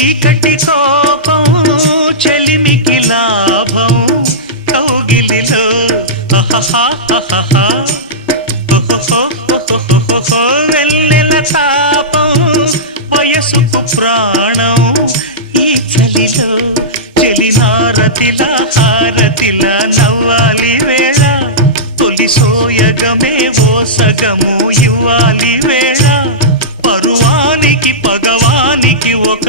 చీకటి కోపం చెలిమికి లాభం కౌగిలిలో వెన్నెల తాపం వయసుకు ప్రాణం ఈ చలిలో చెలినారతిలా హారతిలా నవ్వాలి వేళ తొలి సోయగమే ఓ సగము ఇవ్వాలి వేళ పరువానికి పగవానికి ఒక